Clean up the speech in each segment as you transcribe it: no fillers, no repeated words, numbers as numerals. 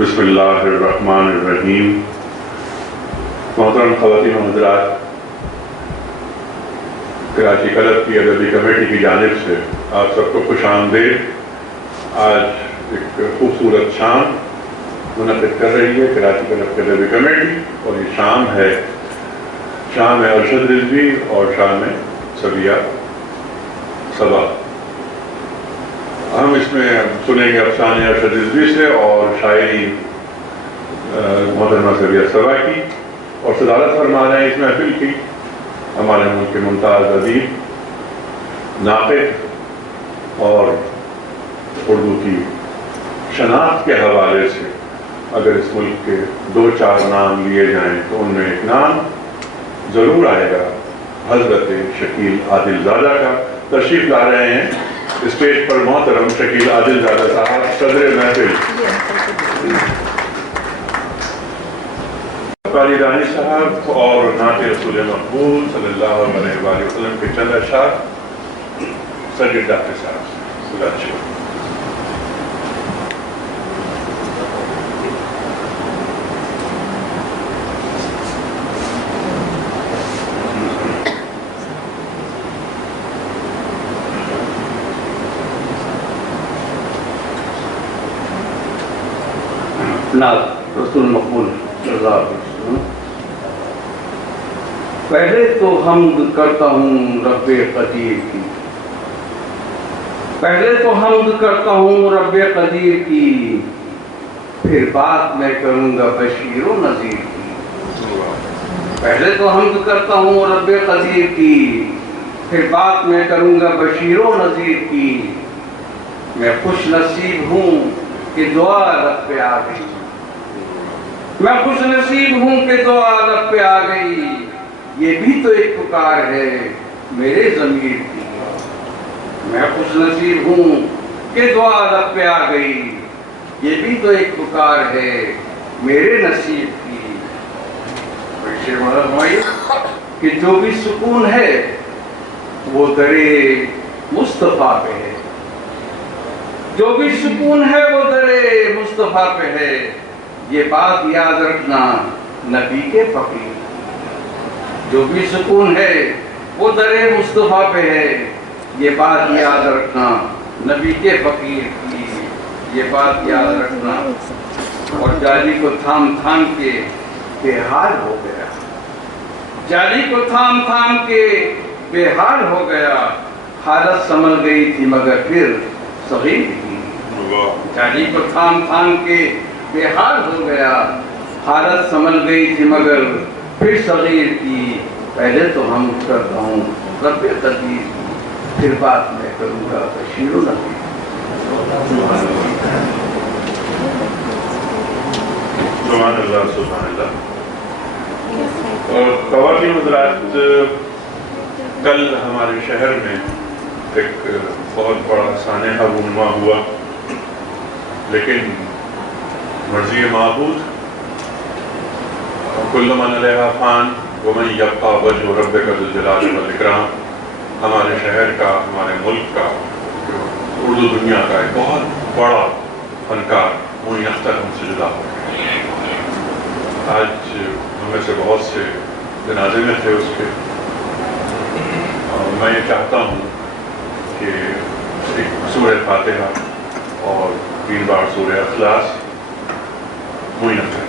बिस्मिल्लाहिर्रहमानिर्रहीम। मोहतरम ख़वातीन व हज़रात, कराची क्लब की अदबी कमेटी की जानिब से आप सबको खुशामदीद। आज एक खूबसूरत शाम मुनक़िद कर रही है कराची क्लब की अदबी कमेटी, और ये शाम है अरशद रिजवी और शाम सबिया सबा। हम इसमें सुनेंगे अफसाने अरशद रिजवी से और शायरी मोहतरमा सबिया सबा की, और सदारत फरमा रहे हैं इस महफिल की हमारे मुल्क के मुमताज़ अदीब, नाक़िद और उर्दू की शनाख्त के हवाले से अगर इस मुल्क के 2-4 नाम लिए जाएं तो उनमें एक नाम ज़रूर आएगा, हज़रत शकील आदिलज़ादा का। तशरीफ़ ला रहे हैं स्टेज पर मोहतरम शकील आदिलज़ादा साहब, सदर महफिल। कारी रानी साहब और नाते रसूल मकबूल सल्लल्लाहु अलैहि वसल्लम के चंद अशआर सैयद डॉक्टर साहब। रसूल मकबूल। पहले तो हम्द करता हूँ रब्बे कदीर की, पहले तो हम्द करता हूँ रब्बे कदीर की, फिर बात मैं करूँगा बशीर व नज़ीर की। पहले तो हम्द करता हूँ रब्बे कदीर की, फिर बात मैं करूँगा बशीर व नज़ीर की। मैं खुश नसीब हूँ कि दुआ लब पे आ गई, मैं खुश नसीब हूँ कि दुआ लब पे आ गई। ये भी तो एक पुकार है मेरे ज़मीर की। मैं खुश नसीब हूँ कि दुआ लब पे आ गई, ये भी तो एक पुकार है मेरे नसीब की। कि जो भी सुकून है वो दरे मुस्तफ़ा पे है, जो भी सुकून है वो दरे मुस्तफ़ा पे है। ये बात याद रखना नबी के फकीर। जो भी सुकून है वो दरे मुस्तफ़ा पे है, ये बात याद रखना नबी के फकीर की। ये बात याद रखना। और जाली को थाम थाम के बेहाल हो गया, जाली को थाम थाम के बेहाल हो गया। हालत संभल गई थी मगर फिर सगीर की। जाली को थाम थाम के बेहाल हो गया, हालत संभल गई थी मगर फिर सगीर की। पहले तो हम करता हूँ रब्बे कदीर, फिर बात मैं करूँगा बशीर व नज़ीर। सुभान अल्लाह, सुभान अल्लाह। और ख़वातीन हज़रात, कल हमारे शहर में एक बहुत बड़ा सानेहा रूनुमा हुआ, लेकिन मर्ज़ी माबूद कुल्लु मन अलैहा फ़ान व मन यब्क़ा वजहु रब्बिका ज़ुल जलाली वल इकराम, हमारे शहर का, हमारे मुल्क का, उर्दू दुनिया का एक बहुत बड़ा फनकार मोइन अख्तर हमसे जुदा हो गया। आज हमें से बहुत से जनाजे में थे उसके, और मैं ये चाहता हूँ कि एक सूरह फातिहा और 3 बार सूरह इखलास मोइन अख्तर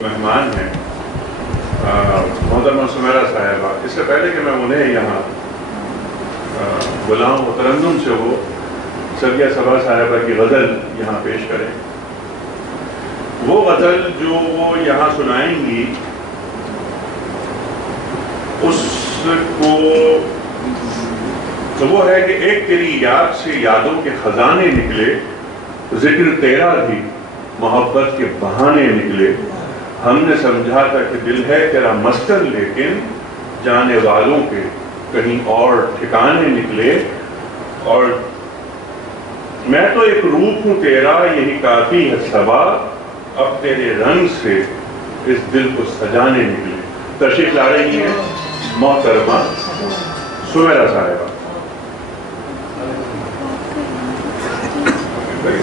मेहमान हैं मोहतरमा सुमेरा साहिबा। इससे पहले कि मैं उन्हें यहाँ बुलाऊँ वो तरन्नुम से वो सबिया सबा साहिबा की गज़ल यहाँ पेश करें। वो गज़ल जो वो यहाँ सुनाएंगी उसको तो वो है कि एक तेरी याद से यादों के खजाने निकले, जिक्र तेरा भी मोहब्बत के बहाने निकले। हमने समझा था कि दिल है तेरा मस्कन, लेकिन जाने वालों के कहीं और ठिकाने निकले। और मैं तो एक रूप हूँ तेरा, यही काफ़ी है सबा, अब तेरे रंग से इस दिल को सजाने निकले। तशरीफ ला रही हैं मोहतरमा सुमेरा साहिबा।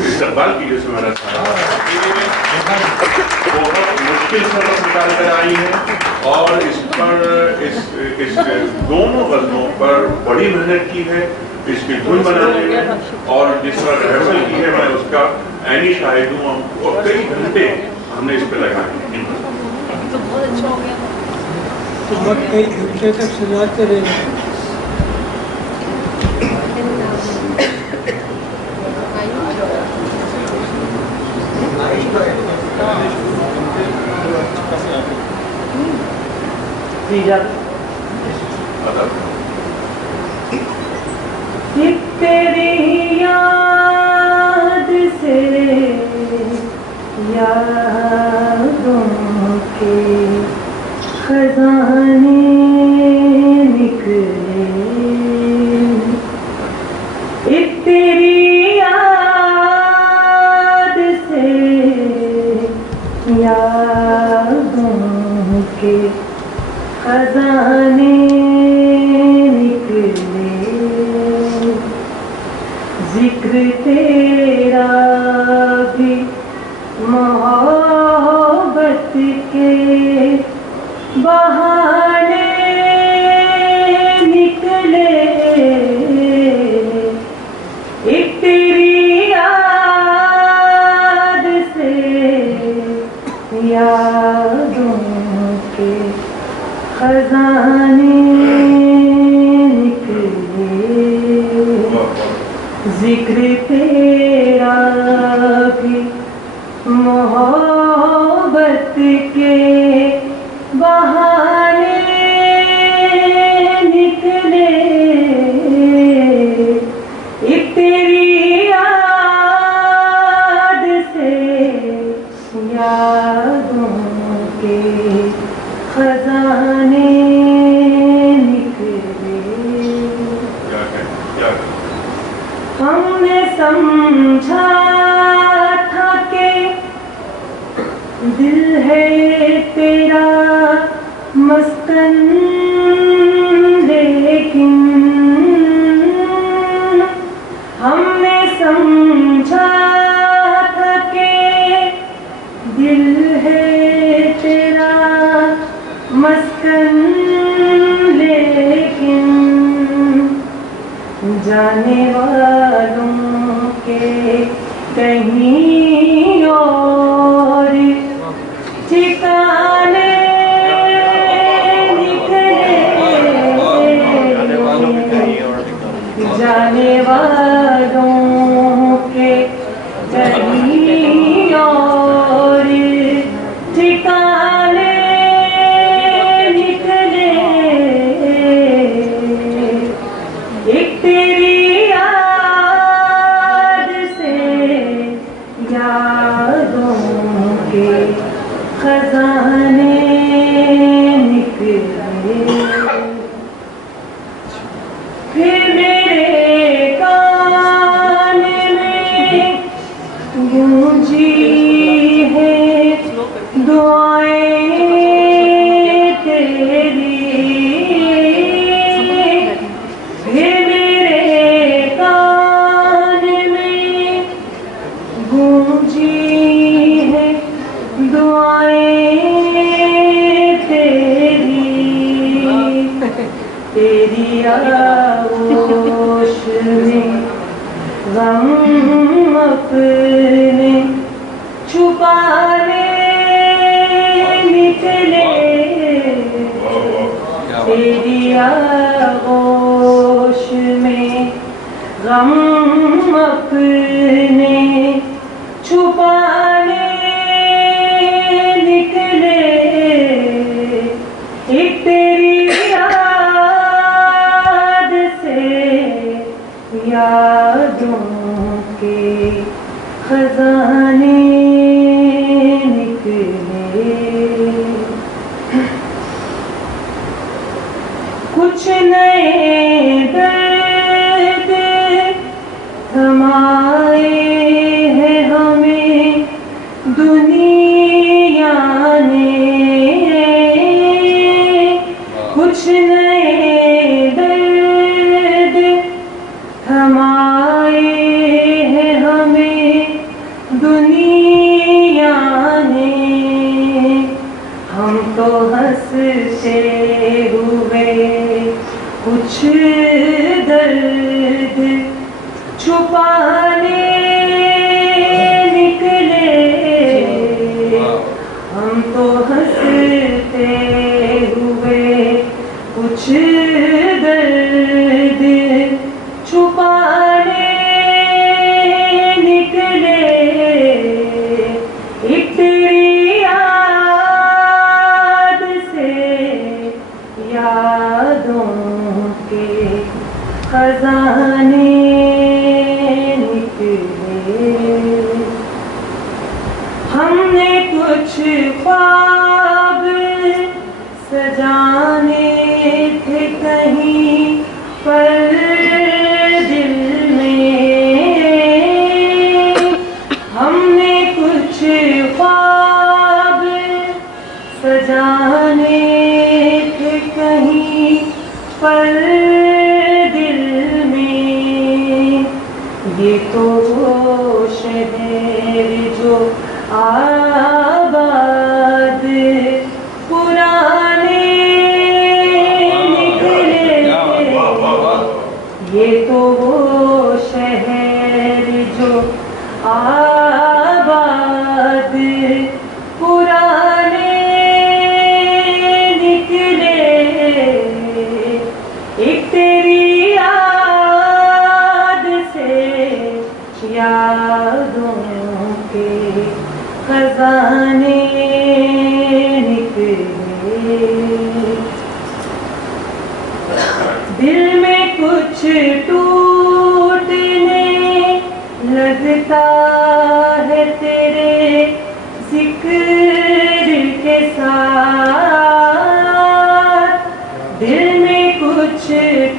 इस्तकबाल कीजिए सुमेरा साहिबा। बहुत मुश्किल सबक निकाल कर आई हैं और इस पर इस दोनों गज़लों पर बड़ी मेहनत की है इसकी धुन बनाने में, और जिस पर रिहर्सल की है मैं उसका ऐनी शाहिद हूँ, और कई घंटे हमने इस पर लगाए हैं। तो बहुत अच्छा हो गया। तो बहुत कई घंटे तक सुनाते रहे। तेरी याद से यादों के खजाने निकले, एक तेरी याद से यादों के खजाने निकले, जिक्र तेरा भी मोहब्बत के बहाने निकले, एक तेरी याद से यादों के खजाने निकले, जिक्र तेरा भी मोहब्बत के बहाने निकले, एक तेरी याद से यादों के खजाने निकले। हमने समझा था कि दिल है तेरा मस्कन, लेकिन हमने समझा था कि दिल है तेरा मस्कन, लेकिन जाने वालों के कहीं और ठिकाने निकले, जाने वालों के कहीं और ठिकाने निकले, एक तेरी याद से यादों के खजाने निकले, फिर मेरे कान में गूंजी है दुआएं तेरी, फिर मेरे कान में गूंजी है दुआएं तेरी, तेरी आगोश में गम अपने छुपाने निकले, तेरी आगोश में गम अपने छुपाने निकले, एक तेरी याद से यादों के खजाने निकले, कुछ नए दर्द थमाए हैं हमें दुनिया ने, कुछ नए कुछ दर्द छुपाने निकले, हम तो हंसते हुए कुछ दर्द छुपाने निकले। एक तेरी याद से यादों के खजाने निकले। हमने कुछ ख्वाब सजाने थे कहीं पर दिल में, हमने कुछ ख्वाब सजाने थे कहीं पर दिल में। ये तो वो शहर जो आबाद पुराने निकले, ये तो वो शहर जो आबाद पुराने निकले। एक तेरी याद से यादों के खजाने निकले। दिल में कुछ टूटने लगता है तेरे जिक्र के साथ। दिल में कुछ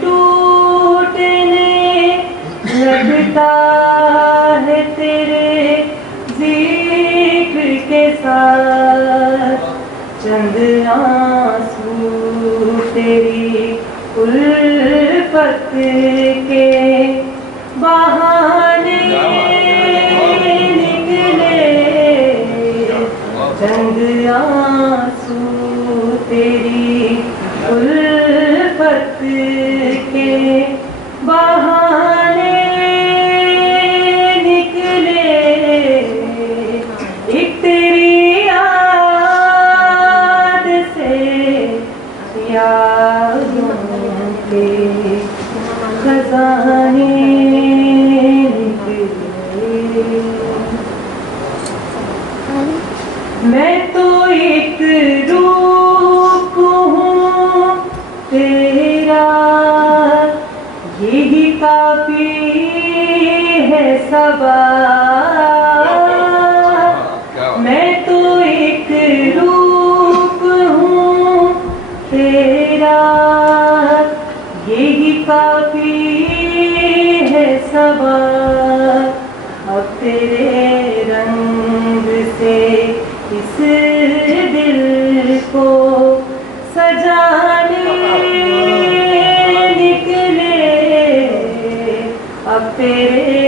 टूटने लगता है तेरे जिक्र के साथ। चंद आंसू तेरी उल्फत के बहाने निकले। चंद आंसू तेरी उल्फत के बहाने निकले। एक तेरी याद से यादों के खजाने निकले। मैं तो एक रूप हूँ तेरा, यही काफी है सवाल। मैं तो एक रूप हूँ तेरा, यही काफी है सवाल। अब तेरे रंग से इस दिल को सजाने निकले। अब तेरे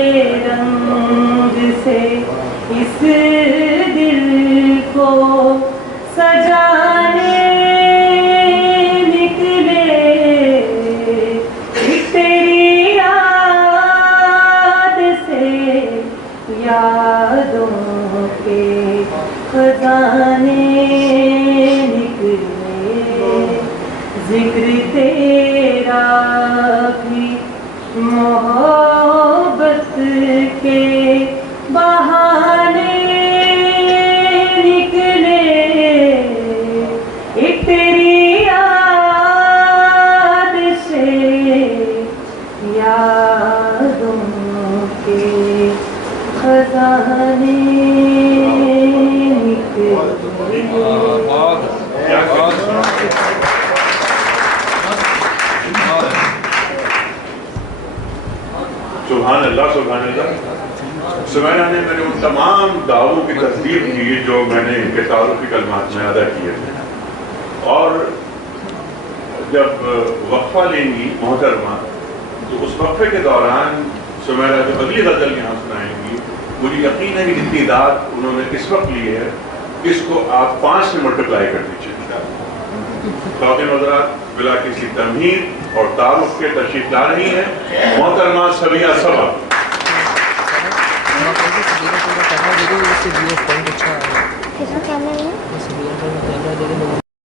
रंग से इस दिल को सजाने निकले। एक तेरी याद से यादों के खजाने निकले। जिक्र तेरा भी मोहब्बत के बहाने निकले। एक तेरी याद से यादों के खजाने सुभान अल्लाह सुभान अल्लाह। सुमैना ने मैंने उन तमाम दावों की तस्दीक की जो मैंने इनके तारुफ़ी कलमात में अदा किए थे। और जब वक्फा लेंगी मोहतरमा, तो उस वक्फे के दौरान सुमैना जो अगली गज़ल यहाँ सुनाएंगी, मुझे यकीन है कि जितनी दाद उन्होंने इस वक्त ली है, इसको आप 5 से मल्टीप्लाई कर दीजिए। खातिन हज़रात, बिला किसी तमहीद और तारुफ के तशरीफ ला रही है मोहतरमा सबिया सबा।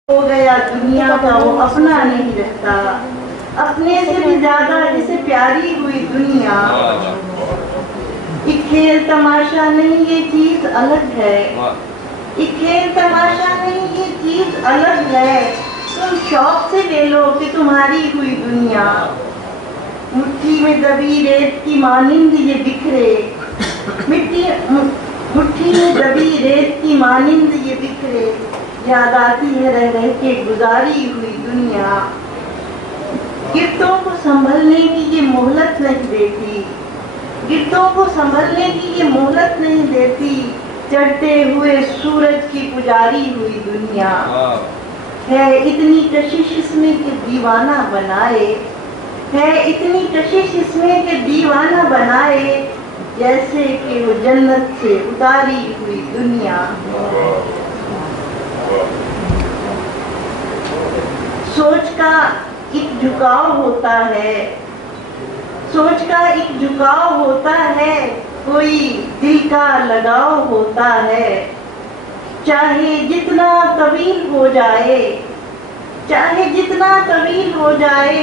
हो गया दुनिया का वो अपना नहीं रहता, अपने से भी ज्यादा जिसे प्यारी हुई दुनिया। एक खेल तमाशा नहीं ये चीज अलग है, एक खेल तमाशा नहीं ये चीज अलग है। तुम शौक से ले लो कि तुम्हारी हुई दुनिया। मुट्ठी में दबी रेत की मानिंद ये बिखरे, मुट्ठी में दबी रेत की मानिंद ये बिखरे। याद आती है रह रह के गुजारी हुई दुनिया। गिरतों को संभलने की ये मोहलत नहीं देती, गिरतों को संभलने की ये मोहलत नहीं देती। चढ़ते हुए सूरज की पुजारी हुई दुनिया। है इतनी कशिश इसमें कि दीवाना बनाए, है इतनी कशिश इसमें कि दीवाना बनाए। जैसे कि वो जन्नत से उतारी हुई दुनिया। सोच का एक झुकाव होता है, सोच का एक झुकाव होता है। कोई दिल का लगाव होता है। चाहे जितना तवील हो जाए, चाहे जितना तवील हो जाए,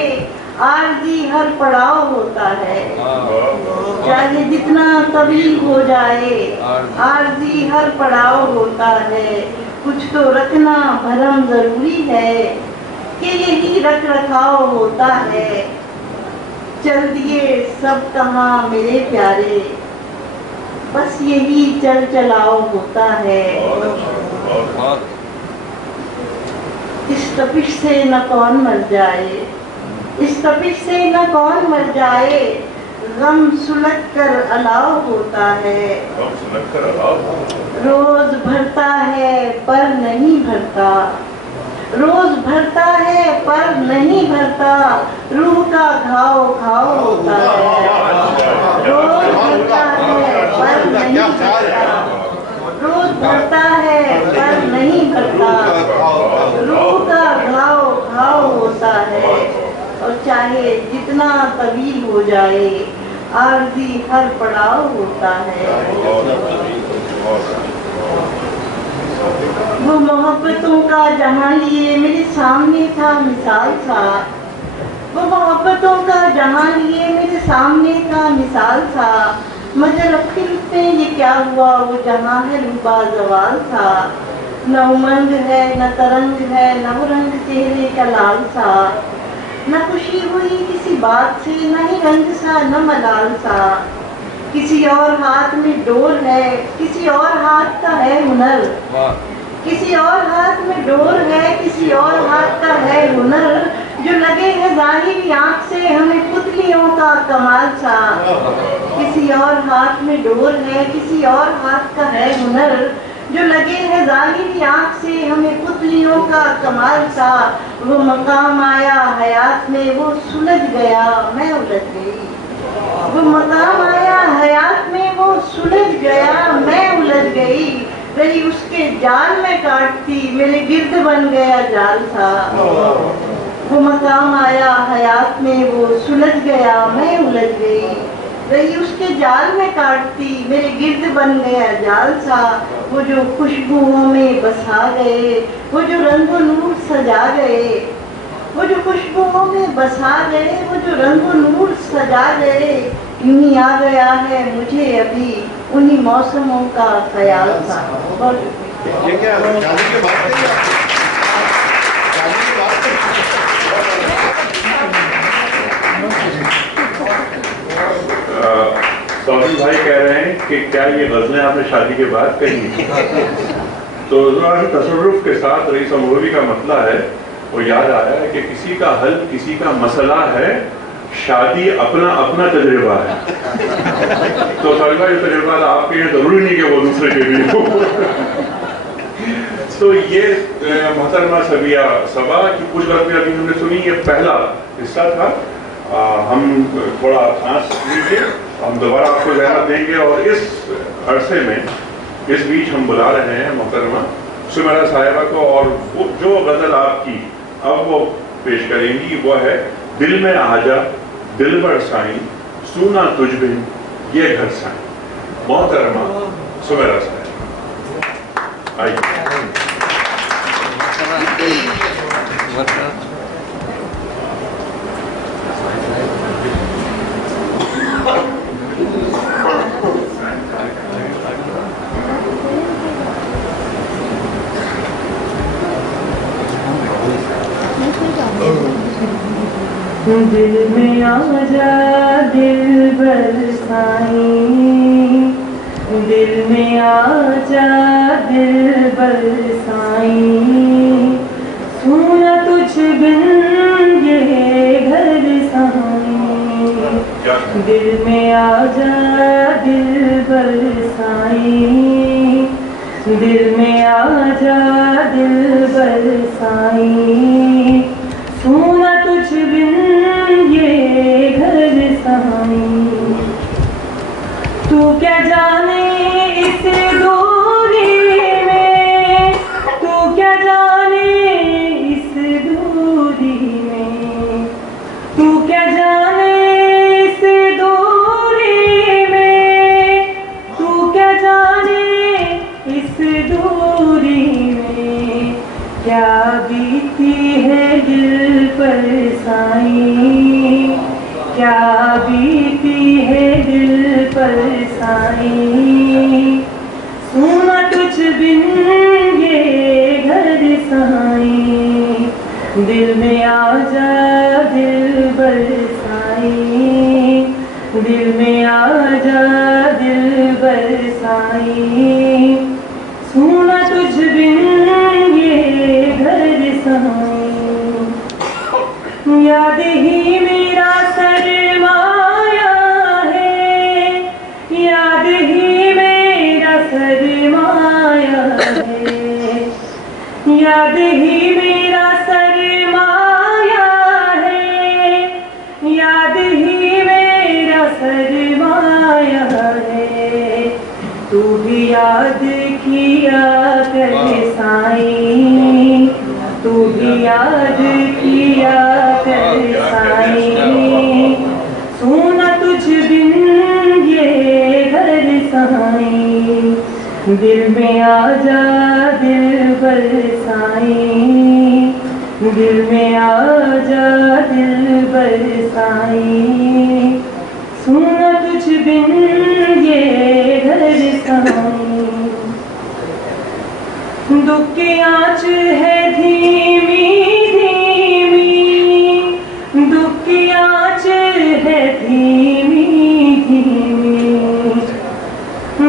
आरज़ी हर पड़ाव होता है। चाहे जितना तवील हो जाए, आरज़ी हर पड़ाव होता है। कुछ तो रखना भरम जरूरी है कि यही रख रखाव होता है। चल दिए सब कहाँ मेरे प्यारे, बस यही चल चलाओ होता है। इस तपिश से न कौन मर जाए, इस तपिश से न कौन मर जाए। गम सुलग कर अलाव होता है। रोज भरता है पर नहीं भरता, रोज भरता है पर नहीं भरता। रूह का घाव घाव होता है। रोज भरता है पर नहीं भरता, रोज भरता है पर नहीं भरता। रूह का घाव घाव होता है। और चाहे जितना तवील हो जाए, आरज़ी हर पड़ाव होता है। वो मोहब्बतों का जहां लिए मेरे सामने था मिसाल था, वो मोहब्बतों का जहां लिए मेरे सामने था मिसाल था। मगर अखिल पे ये क्या हुआ, वो जहां है रूबा जवाल था। न उमंग है न तरंग है, न वो रंग चेहरे का लाल सा। न खुशी हुई किसी बात से, न ही रंग सा न मलाल सा। किसी और हाथ में डोर है, किसी और हाथ का है हुनर। किसी और हाथ में डोर है, किसी और हाथ का है हुनर। जो लगे है जाहिरी आंख से हमें पुतलियों का कमाल सा। किसी और हाथ में डोर है, किसी और हाथ का है हुनर। जो लगे है जाहिरी आंख से हमें पुतलियों का कमाल सा। वो मकाम आया हयात में, वो सुलझ गया मैं उलझ गई। वो मकाम आया हयात में, वो सुलझ गया मैं उलझ गई। रही उसके जाल में काटती, मेरे गिर्द बन गया जाल था। वो मकाम आया हयात में, वो सुलझ गया मैं उलझ गई। रही उसके जाल में काटती, मेरे गिर्द बन गया जाल सा। वो जो खुशबुओं में बसा गए, वो जो रंगो नूर सजा गए, वो जो खुशबुओं में बसा गए, वो जो रंगो नूर सजा गए। यूं ही आ गया है मुझे अभी उन्हीं मौसमों का ख्याल था। ये क्या शादी की बात है? शादी की बात सौदी भाई कह रहे हैं कि क्या ये गज़लें आपने शादी के बाद कही? तो तसर्रुफ के साथ रईस मौलवी का मतला है, वो याद आया है कि किसी का हल किसी का मसला है, शादी अपना अपना तजुर्बा है। तो सौदी भाई तजुर्बा आपके लिए जरूरी नहीं कि वो दूसरे के लिए हो। तो ये मोहतरमा सबिया सबा की कुछ गज़लें अभी हमने सुनी, ये पहला हिस्सा था। हम थोड़ा सांस लीजिए, हम दोबारा आपको जहरा देंगे। और इस अरसे में इस बीच हम बुला रहे हैं मोहतरमा सुमेरा साहिबा को, और वो जो गज़ल आपकी अब वो पेश करेंगी वो है दिल में आजा दिलबर साईं सुना तुझ बिन ये घर साईं। मोहतरमा सुमेरा साहब आइए। दिल में आजा दिलबर साईं, दिल में आजा दिलबर साईं, सुना तुझ बिन ये घर साईं। दिल में आजा दिलबर साईं, दिल में आजा दिलबर साईं, सुना तुझ बिन ये घर साईं। तू क्या जाने इस दूरी में, तू क्या जाने इस दूरी में, तू क्या जाने इस दूरी में, तू क्या जाने इस दूरी में, क्या बीती है दिल पर साईं, क्या बीती है दिल पर साईं, सुना तुझ बिन ये घर साईं। दिल में आजा दिलबर साईं, दिल में आजा दिलबर साईं, सुना तुझ बिन ये घर साईं। याद ही मेरा सरमाया है, याद ही मेरा सरमाया है, याद ही मेरा सरमाया है, याद ही मेरा सरमाया है। तू भी याद किया कर साईं, तू भी याद किया कर साईं, सुना तुझ बिन ये घर साईं। दिल में आजा दिलबर साईं, दिल में आजा दिलबर साईं, सुना तुझ बिन ये घर साईं। दुख की आँच है धीमी धीमी, दुख की आँच है धीमी धीमी,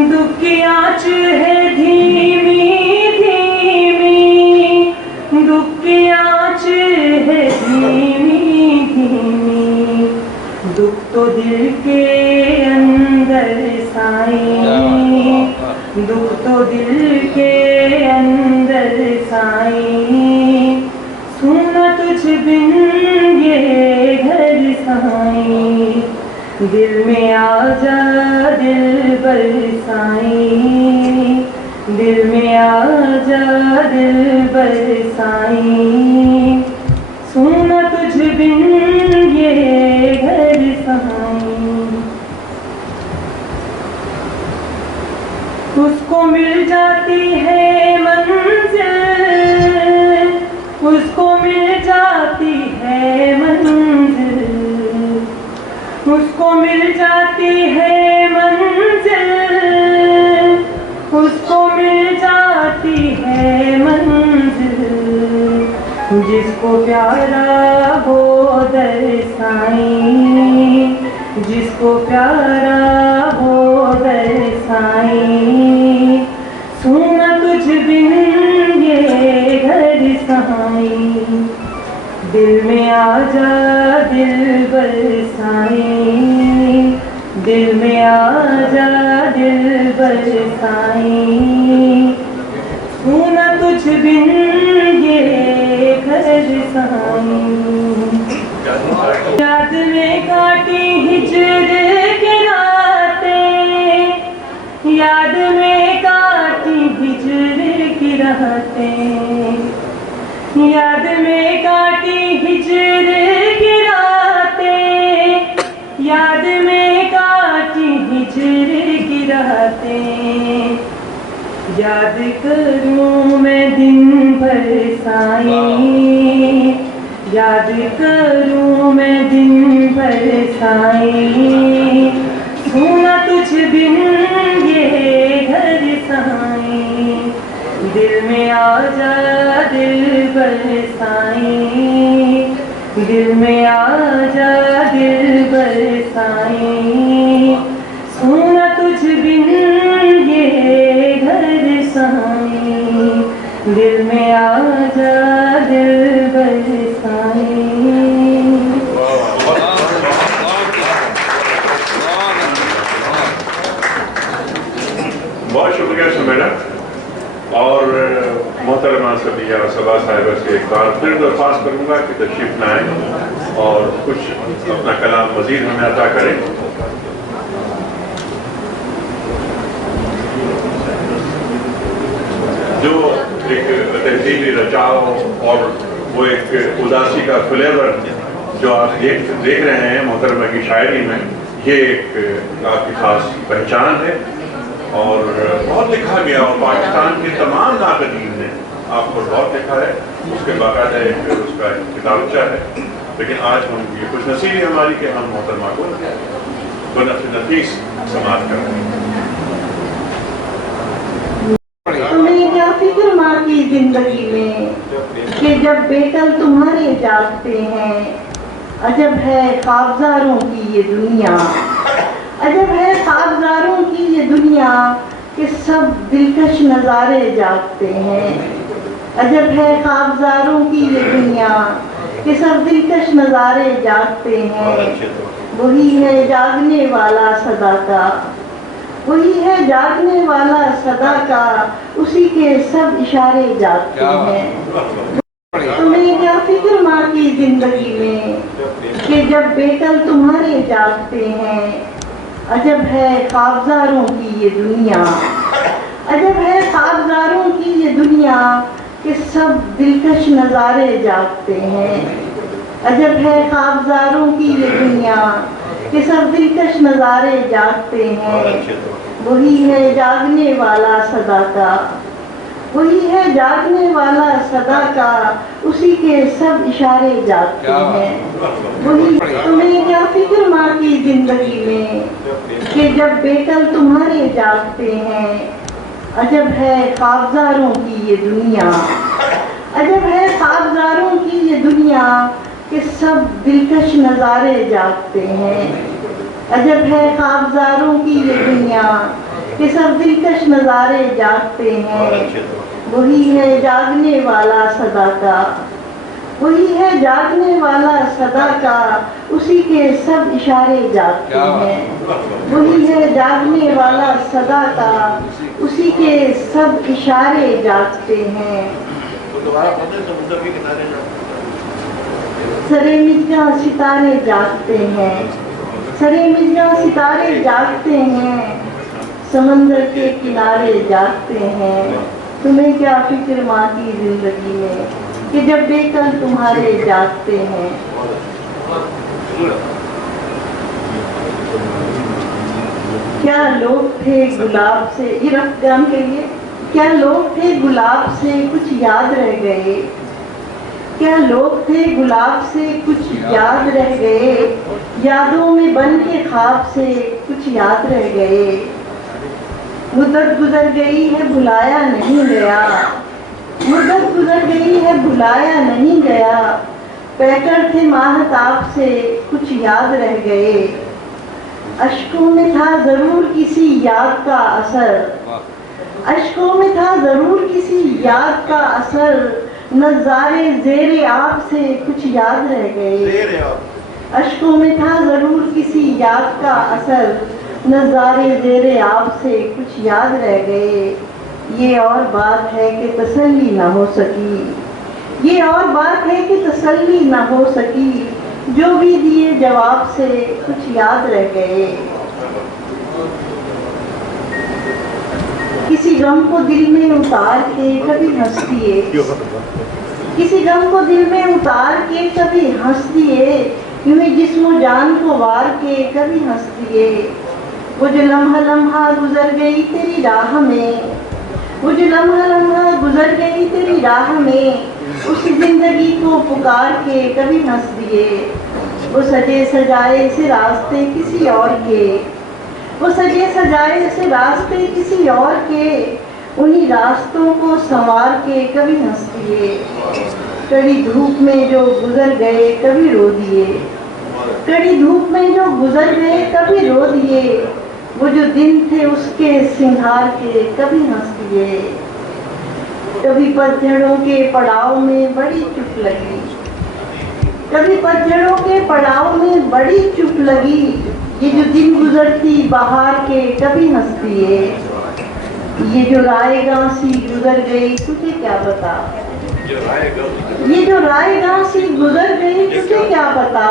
दुख की आँच है धीमी धीमी, दुख की आँच है धीमी धीमी, दुख तो दिल के अंदर साईं, दुख तो दिल के अंदर साईं, सुना तुझ बिन ये घर साईं। दिल में आजा दिलबर साईं, दिल में आजा दिलबर साईं, सुना तुझ बिन ये घर साईं। उसको मिल जाती है मंजिल, उसको मिल जाती है मंजिल, उसको मिल जाती है मंजिल, उसको मिल जाती है मंजिल, जिसको प्यारा हो दर साईं, जिसको प्यारा हो दर साईं, सुना तुझ बिन ये घर साईं। दिल में आजा दिलबर साईं, दिल में आजा दिलबर साईं, सुना तुझ बिन ये घर साईं। याद में काटी हिजर के रातें, याद में काटी हिजर की रातें, याद में काटी हिजर याद करूं मैं दिन भर साईं, याद करूं मैं दिन भर साईं, सुना तुझ बिन ये घर साईं, दिल में आ जा दिल भर साईं, दिल में आ जा दिल भर साईं, सुना तुझ बिन ये घर साईं, दिल में आ जा दिल भर साईं। बहुत शुक्रिया सुमेरा। और मोहतरमा सबिया सभा साहिबा से एक बार फिर दरख्वास्त करूंगा कि तशरीफ लाएं और कुछ अपना कलाम मजीद हमें अता करें। जो एक तहजीबी रचाव और वो एक उदासी का फ्लेवर जो आप देख रहे हैं मोहतरमा की शायरी में, ये एक आपकी खास पहचान है और बहुत लिखा गया और पाकिस्तान के तमाम नाक़दीन ने आपको बहुत लिखा है, उसके बाकायदा एक उसका किताबचा है। लेकिन आज हम ये खुश नसीबी हमारी कि हम मोहतरमा को नफीस समाप्त कर रहे हैं। तुम्हें क्या फिक्र माँ की जिंदगी में कि जब बेकल तुम्हारे जागते हैं, अजब है ख्वाबजारों की ये दुनिया, अजब है ख्वाबजारों की ये दुनिया कि सब दिलकश नज़ारे जागते हैं, अजब है ख्वाबजारों की ये दुनिया कि सब दिलकश नज़ारे जागते हैं। वही है जागने वाला सदा का, वही है जागने वाला सदा का, उसी के सब इशारे जागते हैं। तुम्हें क्या फिक्र माँ की जिंदगी में कि जब बेकल तुम्हारे जागते हैं, अजब है ख्वाबजारों की ये दुनिया, अजब है ख्वाबजारों की ये दुनिया कि सब दिलकश नज़ारे जागते हैं, अजब है ख्वाबजारों की ये दुनिया कि सब दिलकश नज़ारे जागते हैं। वही है जागने वाला सदा का, वही है जागने वाला सदा का, उसी के सब इशारे जागते हैं। वही तुम्हें क्या फिक्र माँ की जिंदगी में कि जब बेकल तुम्हारे जागते हैं, अजब है ख्वाबजारों की ये दुनिया, अजब है ख्वाबजारों की ये दुनिया कि सब दिलकश नज़ारे जागते हैं, अजब है ख्वाबजारों की ये दुनिया कि सब दिलकश नज़ारे जागते हैं। वही है जागने वाला सदा का, वही है जागने वाला सदा का, उसी के सब इशारे जागते हैं। वही है जागने वाला सदा का, उसी के सब इशारे जागते हैं। सरे मिर्जा सितारे जागते हैं, सरे मिर्जा सितारे जागते हैं, समंदर के किनारे जागते हैं। तुम्हें क्या फिक्र माँ की जिंदगी में कि जब बेकल तुम्हारे जागते हैं। क्या लोग थे गुलाब से, ये रफ्तान के लिए, क्या लोग थे गुलाब से कुछ याद रह गए, क्या लोग थे गुलाब से कुछ याद रह गए, यादों में बन के ख्वाब से कुछ याद रह गए। मुद्दत गुजर गई है भुलाया नहीं गया, मुद्दत गुजर गई है भुलाया नहीं गया, पैकर थे माहताब से कुछ याद रह गए। अश्कों में था जरूर किसी याद का असर, अश्कों में था जरूर किसी याद का असर, नज़ारे ज़ेरे आब से कुछ याद रह गए। अश्कों में था जरूर किसी याद का असर, नज़ारे ज़ेरे आब से कुछ याद रह गए। ये और बात है कि तसल्ली ना हो सकी, ये और बात है कि तसल्ली ना हो सकी, जो भी दिए जवाब से कुछ याद रह गए। किसी गम को दिल में उतार के कभी हंस दिए, किसी गम को दिल में उतार के कभी हंस दिए, यूं ही जिस्म जान को वार के कभी हंस दिए। वो जो लम्हा लम्हा गुजर गई तेरी राह में, वो जो लम्हा लम्हा गुजर गई तेरी राह में, उस जिंदगी को पुकार के कभी हंस दिए। वो सजे सजाए से रास्ते किसी और के, वो सजे सजाए से रास्ते किसी और के, उन्हीं रास्तों को संवार के कभी हंस दिए। कड़ी धूप में जो गुजर गए कभी रो दिए, कड़ी धूप में जो गुजर गए कभी रो दिए। वो जो दिन थे उसके सिंगार के कभी हंस दिए। कभी पतझड़ों के पड़ाव में बड़ी चुप लगी, कभी पतझड़ों के पड़ाव में बड़ी चुप लगी। ये जो दिन गुजरती बाहर के कभी हंस दिए। ये जो रायगां सी गुजर गई तुझे क्या बता, ये जो रायगां सी गुजर गई तुझे क्या पता।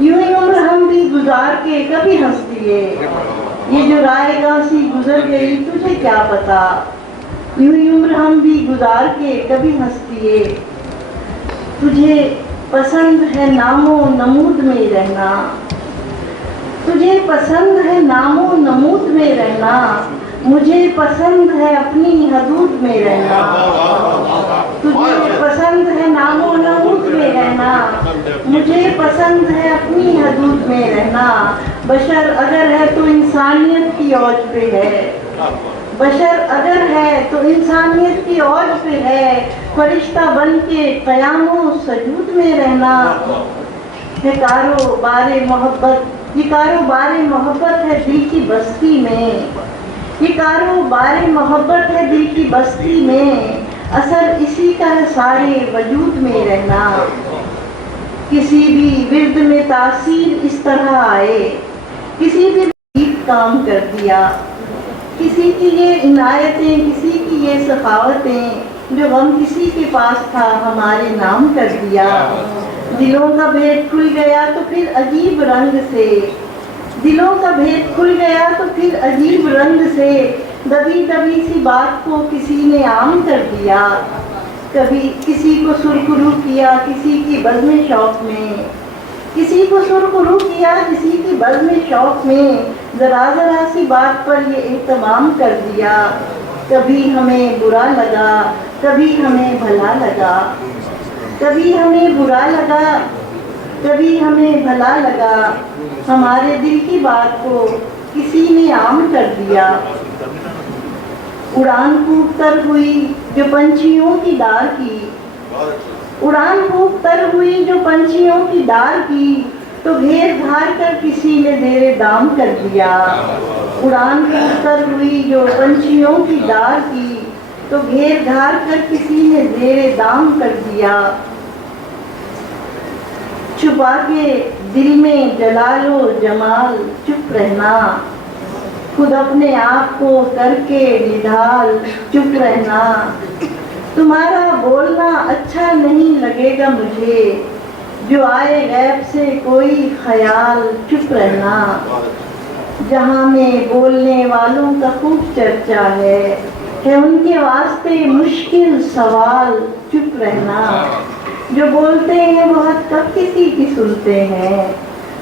यूं ही उम्र हम भी गुजार के कभी हंस दिए। ये जो रायगां सी गुजर गई तुझे क्या पता, यूं ही उम्र हम भी गुजार के कभी हंस दिए। तुझे पसंद है नामो नमूद में रहना, तुझे पसंद है नामो नमूद में रहना, मुझे पसंद है अपनी हदूद में रहना। तुझे पसंद है नामो नमूद में रहना, मुझे पसंद है अपनी हदूद में रहना। बशर अगर है तो इंसानियत की औज पे है, बशर अगर है तो इंसानियत की औज पे है। फरिश्ता बन के क़यामो सजूद में रहना। है कारोबारे मोहब्बत, ये कारोबारे मोहब्बत है दिल की बस्ती में, ये कारोबारे मोहब्बत है दिल की बस्ती में। असर इसी का है सारे वजूद में रहना। किसी भी विर्द में तासीर इस तरह आए, किसी भी काम कर दिया। किसी की ये इनायतें, किसी की ये सखावतें, जो गम किसी के पास था हमारे नाम कर दिया। दिलों का भेद खुल गया तो फिर अजीब रंग से, दिलों का भेद खुल गया तो फिर अजीब रंग से। दबी दबी सी बात को किसी ने आम कर दिया। कभी किसी को सुरखरू किया किसी की बज़्म शौक में, किसी को सुरखरू किया किसी की बज़्म शौक में। जरा जरा सी बात पर ये एहतमाम कर दिया। कभी हमें बुरा लगा कभी हमें भला लगा, कभी हमें बुरा लगा कभी हमें भला लगा। हमारे दिल की बात को किसी ने आम कर दिया। उड़ान खूब तर हुई जो पंछियों की डार की, उड़ान खूब तर हुई जो पंछियों की डार की, तो घेर घार कर किसी ने जेरे दाम कर दिया। उड़ान खूब तर हुई जो पंछियों की डार की, तो घेर घार कर किसी ने जेरे दाम कर दिया। छुपा के दिल में जलालो जमाल चुप रहना, खुद अपने आप को करके निढाल चुप रहना। तुम्हारा बोलना अच्छा नहीं लगेगा मुझे, जो आए गैब से कोई ख्याल चुप रहना। जहाँ में बोलने वालों का खूब चर्चा है उनके वास्ते मुश्किल सवाल चुप रहना। जो बोलते हैं वो हद कब किसी की सुनते हैं,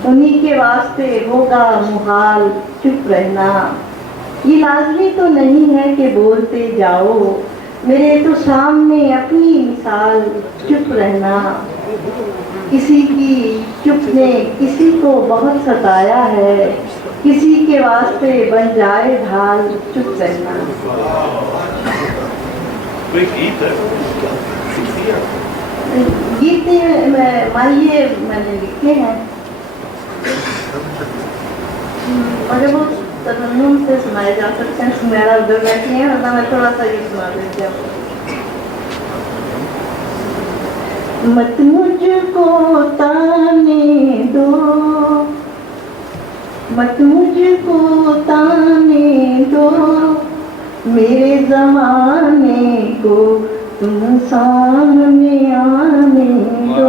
उन्हीं के वास्ते होगा मुहाल चुप रहना। ये लाजमी तो नहीं है कि बोलते जाओ, मेरे तो सामने अपनी मिसाल चुप रहना। किसी की चुप ने किसी को बहुत सताया है, किसी के वास्ते बन जाए ढाल चुप रहना। कोई गीत है गीत माइये मैंने लिखे हैं, मगर वो तरन्नुम से सुनाए जा सकते हैं। सुमेरा उधर बैठी है, वरना मैं थोड़ा सा ये सुना देती हूँ। मत मुझको ताने दो, मत मुझको ताने दो, मेरे ज़माने को तुम सामने आने दो।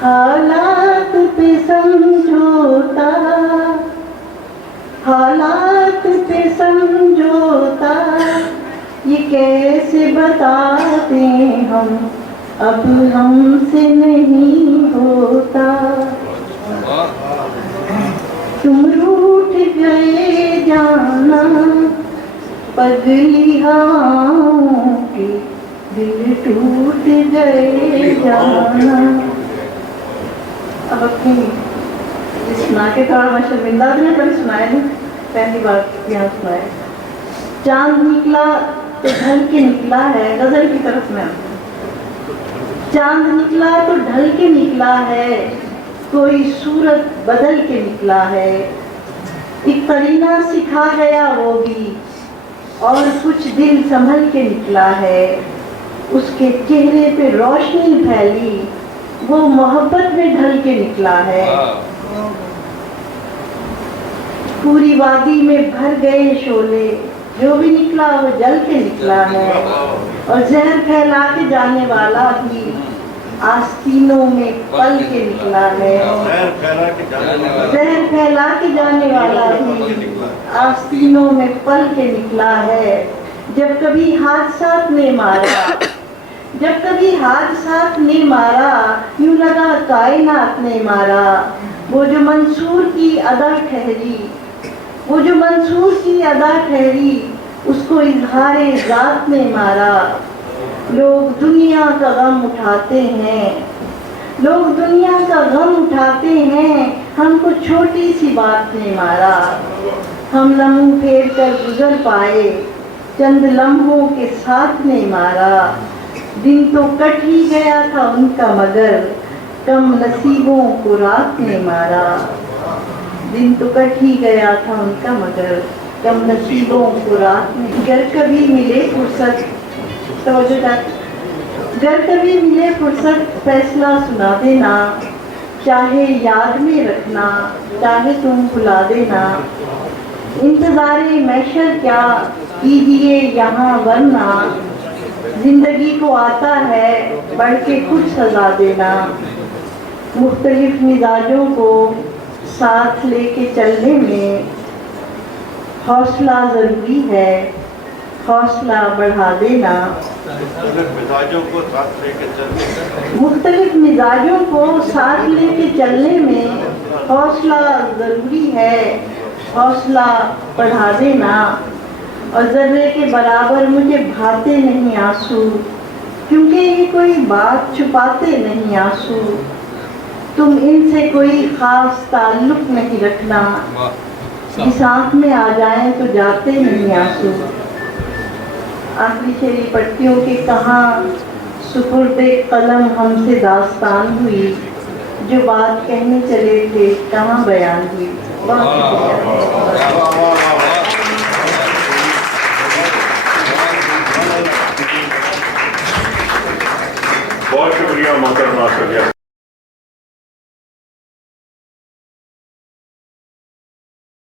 हालात पे समझौता, हालात पे समझौता, ये कैसे बताते हम, अब हमसे नहीं होता। तुम रूठ गए जाना, पर अगली हवाओं के दिल टूट गए जाना। अब अपनी ये सुना के थोड़ा मैं शर्मिंदा भी पर सुनाया नहीं, पहली बार यहाँ सुनाया। चांद निकला तो ढल के निकला है, गजल की तरफ में चांद निकला तो ढल के निकला है, कोई सूरत बदल के निकला है। एक करीना सिखा गया वो भी, और कुछ दिल संभल के निकला है। उसके चेहरे पे रोशनी फैली, वो मोहब्बत में ढल के निकला है। पूरी वादी में भर गए शोले, जो भी निकला वो जल के निकला है। और जहर फैला के जाने वाला भी आस्तीनों में पल के निकला है। जहर फैला के जाने वाला जहर फैला के जाने वाला भी आस्तीनों में पल के निकला है। जब कभी हादसात ने मारा, जब कभी हादसात ने मारा, यूं लगा कायनात ने मारा। वो जो मंसूर की अदा ठहरी, वो जो मंसूर की अदा ठहरी, उसको इजहारे जात ने मारा। लोग दुनिया का गम उठाते हैं, लोग दुनिया का गम उठाते हैं, हमको छोटी सी बात ने मारा। हम लम्हों फेर कर गुजर पाए, चंद लम्हों के साथ ने मारा। दिन तो कट ही गया था उनका, मगर कम नसीबों को रात ने मारा। दिन तो कट ही गया था उनका, मगर कम नसीबों को रात में। घर कभी मिले फुर्सत, घर कभी मिले फुर्सत, फैसला सुना देना। चाहे याद में रखना, चाहे तुम भुला देना। इंतज़ारे महशर क्या कीजिए यहाँ, वरना जिंदगी को आता है बढ़ के खुद सजा देना। मुख्तलिफ मिजाजों को साथ लेके चलने में हौसला ज़रूरी है, हौसला बढ़ा देना। मिजाजों को साथ लेके चलने, मुख्तलिफ मिजाजों को साथ लेके चलने में हौसला ज़रूरी है, हौसला बढ़ा देना। और ज़र्रे के बराबर मुझे भाते नहीं आंसू, क्योंकि ये कोई बात छुपाते नहीं आंसू। तुम इनसे कोई ख़ास ताल्लुक़ नहीं रखना, जिस आँख में आ जाएं तो जाते नहीं आंसू। आखिरी शेरी पट्टियों के कहाँ सुपुर्दे कलम हमसे दास्तान हुई, जो बात कहने चले थे कहाँ बयान हुई। बहुत शुक्रिया मोहतरमा सदिया।